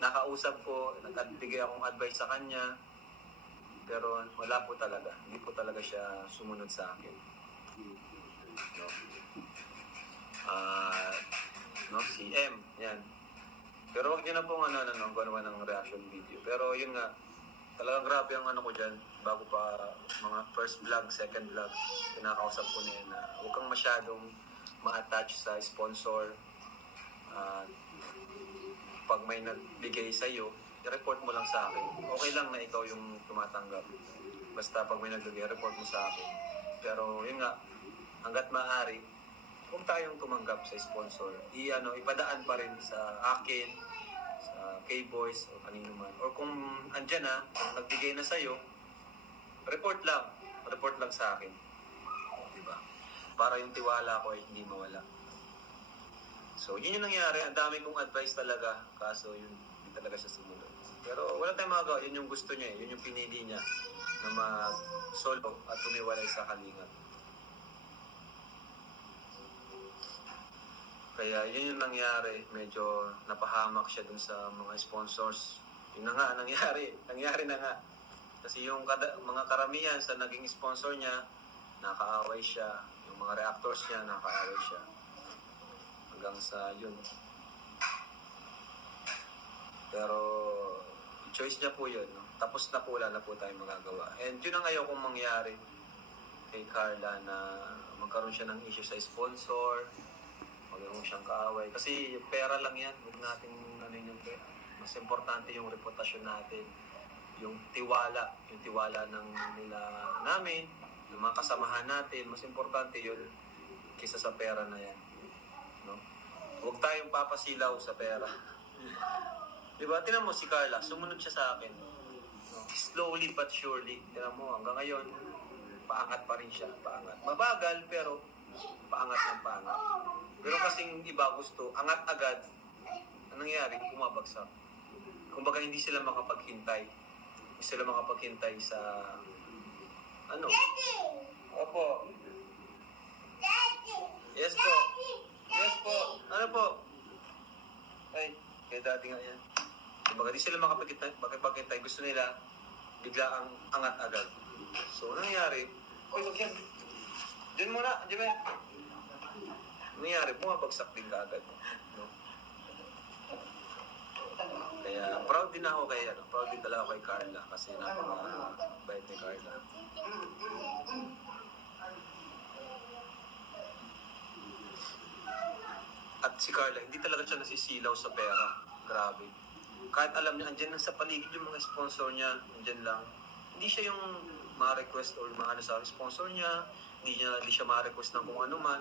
nakausap ko, nagbigay akong advice sa kanya, pero wala po talaga. Hindi po talaga siya sumunod sa akin. No? Si M, yan. Pero wag niyo na pong gawa ng reaction video. Pero yun nga, talagang grabe ang ko dyan. Bago pa mga first vlog, second vlog, pinakausap ko niya na huwag kang masyadong ma-attach sa sponsor. Pag may nagbigay sa'yo, i-report mo lang sa akin. Okay lang na ikaw yung tumatanggap. Basta pag may nagbigay, report mo sa akin. Pero yun nga, hanggat maaari, kung tayong tumanggap sa sponsor, ipadaan pa rin sa akin, sa K-Boys, o kanino man. Or kung andyan na, kung nagbigay na sa'yo, report lang sa akin. Diba? Para yung tiwala ko ay hindi mawala. So, yun yung nangyari. Ang dami kong advice talaga. Kaso, yun, hindi talaga siya sumunod. Pero wala tayong magagawa. Yun yung gusto niya. Yun yung pinili niya na mag-solo at tumiwalay sa Kalingap. Kaya yun yung nangyari. Medyo napahamak siya dun sa mga sponsors. Yun na nga, nangyari. Nangyari na nga. Kasi yung mga karamihan sa naging sponsor niya, nakaaway siya. Yung mga reactors niya, nakaaway siya. Hanggang sa yun. Pero choice niya po yun. No? Tapos na po, wala na po tayong magagawa. And yun ang ayaw kong mangyari kay Carla, na magkaroon siya ng issue sa sponsor, magkaroon siyang kaaway. Kasi pera lang yan. Huwag natin yung pera. Mas importante yung reputasyon natin. Yung tiwala namin, ng mga kasamahan natin. Mas importante yun kaysa sa pera na yan. No? Huwag tayong papasilaw sa pera. Diba? Tingnan mo si Carla, sumunod siya sa akin. No? Slowly but surely. Tingnan mo, hanggang ngayon, paangat pa rin siya. Paangat. Mabagal, pero paangat ng paangat. Pero kasing iba gusto, angat agad. Anong nangyari? Bumabagsak. Kumbaga hindi sila makapaghintay. Hindi sila makapaghintay sa Daddy! Opo. Daddy! Yes po. Yes po. Ano po? Ay, kay daddy nga yan. Kumbaga di sila makapaghintay. Gusto nila bigla ang angat agad. So, ano nangyari? Uy, wag yan. Diyan muna. Diyan ba? Nangyari, bumabagsak din ka agad. No? Kaya proud din ako proud din talaga ako kay Carla kasi napaka-bait ni Carla. At si Carla, hindi talaga siya nasisilaw sa pera. Grabe. Kahit alam niya, andyan lang sa paligid yung mga sponsor niya, andyan lang. Hindi siya yung ma-request or sa sponsor niya, hindi siya ma-request ng kung ano man.